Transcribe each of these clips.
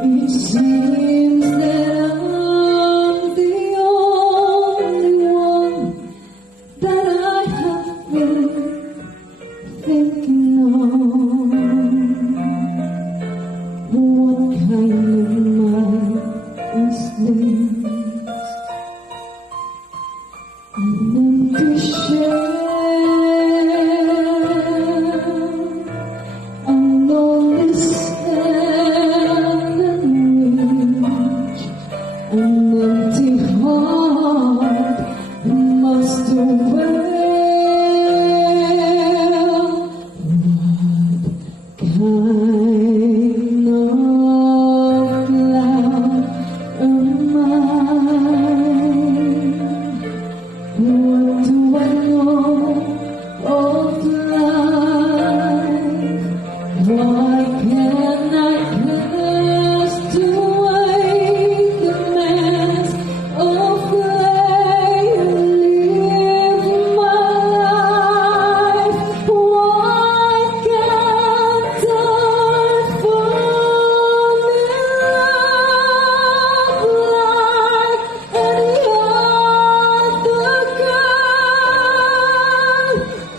It seems that I'm the only one that I have been thinking of. What kind of mind is this? An empty shell. An empty heart must dwell. What kind of love am I? What do I know of life? Why can't I cast away the mask of clay and live my life? Why can't I fall in love like any other girl?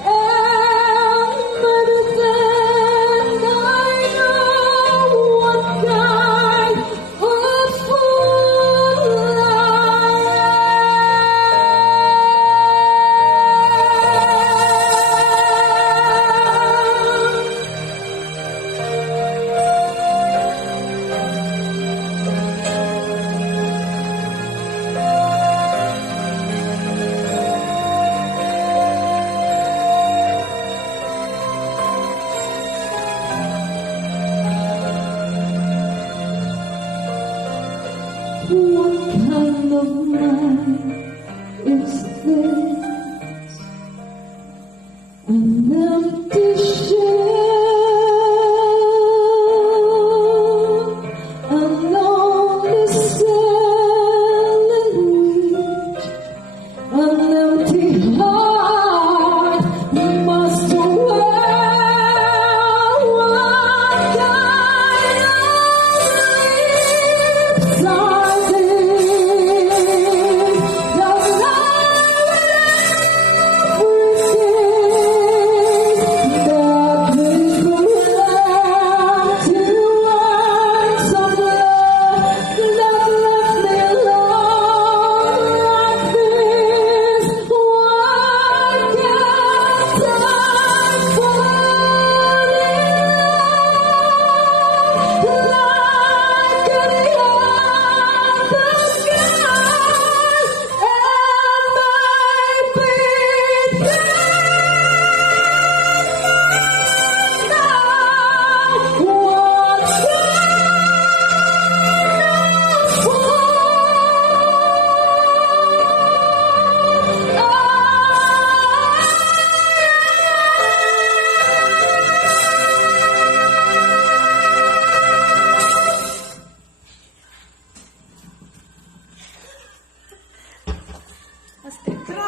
And better than I know what kind of fool I What kind of mind is this?